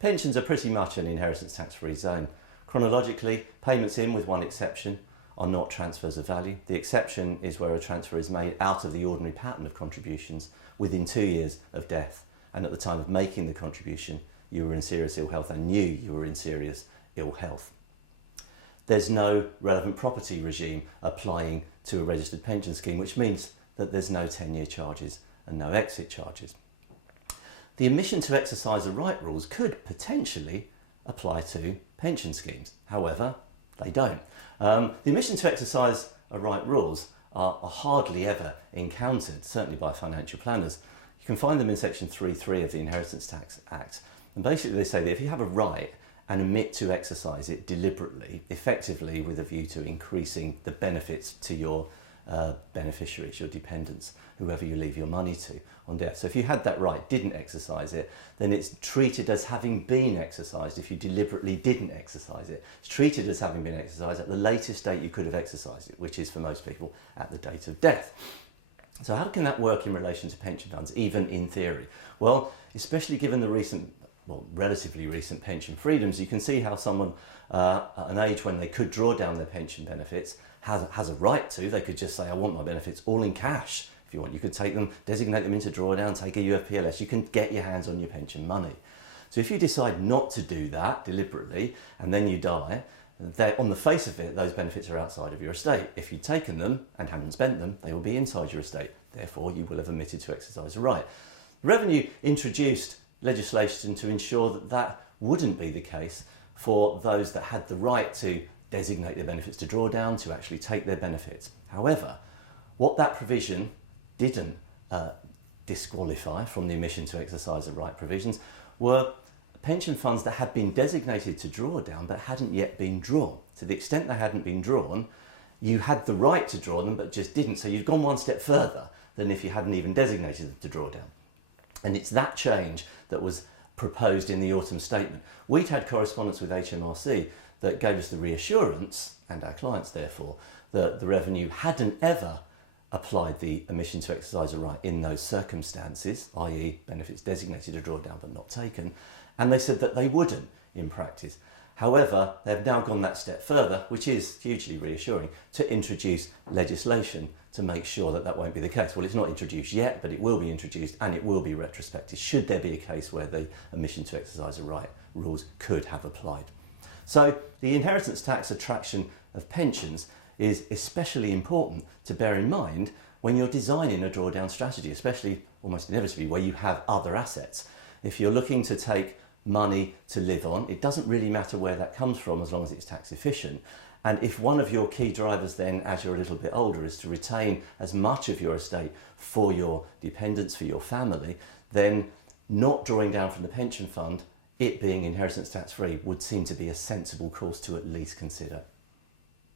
Pensions are pretty much an inheritance tax-free zone. Chronologically, payments in, with one exception, are not transfers of value. The exception is where a transfer is made out of the ordinary pattern of contributions within 2 years of death, and at the time of making the contribution you were in serious ill health and knew you were in serious ill health. There's no relevant property regime applying to a registered pension scheme, which means that there's no 10-year charges and no exit charges. The omission to exercise a right rules could potentially apply to pension schemes. However, they don't. The omission to exercise a right rules are hardly ever encountered, certainly by financial planners. You can find them in section 3.3 of the Inheritance Tax Act. And basically they say that if you have a right and omit to exercise it deliberately, effectively with a view to increasing the benefits to your beneficiaries, your dependents, whoever you leave your money to on death. So if you had that right, didn't exercise it, then it's treated as having been exercised if you deliberately didn't exercise it. It's treated as having been exercised at the latest date you could have exercised it, which is for most people at the date of death. So how can that work in relation to pension funds, even in theory? Well, especially given the relatively recent pension freedoms, you can see how someone at an age when they could draw down their pension benefits has a right to. They could just say, I want my benefits all in cash. If you want, you could take them, designate them into drawdown, take a UFPLS. You can get your hands on your pension money. So if you decide not to do that deliberately and then you die, on the face of it, those benefits are outside of your estate. If you'd taken them and haven't spent them, they will be inside your estate. Therefore, you will have omitted to exercise a right. Revenue introduced legislation to ensure that that wouldn't be the case for those that had the right to designate their benefits to draw down, to actually take their benefits. However, what that provision didn't disqualify from the omission to exercise a right provisions were pension funds that had been designated to draw down but hadn't yet been drawn. To the extent they hadn't been drawn, you had the right to draw them but just didn't. So you'd gone one step further than if you hadn't even designated them to draw down. And it's that change that was proposed in the autumn statement. We'd had correspondence with HMRC that gave us the reassurance, and our clients therefore, that the revenue hadn't ever applied the omission to exercise a right in those circumstances, i.e. benefits designated to draw down but not taken, and they said that they wouldn't in practice. However, they've now gone that step further, which is hugely reassuring, to introduce legislation to make sure that that won't be the case. Well, it's not introduced yet, but it will be introduced and it will be retrospective should there be a case where the omission to exercise a right rules could have applied. So the inheritance tax attraction of pensions is especially important to bear in mind when you're designing a drawdown strategy, especially almost inevitably where you have other assets. If you're looking to take money to live on, it doesn't really matter where that comes from as long as it's tax efficient. And if one of your key drivers then, as you're a little bit older, is to retain as much of your estate for your dependents, for your family, then not drawing down from the pension fund, it being inheritance tax free, would seem to be a sensible course to at least consider.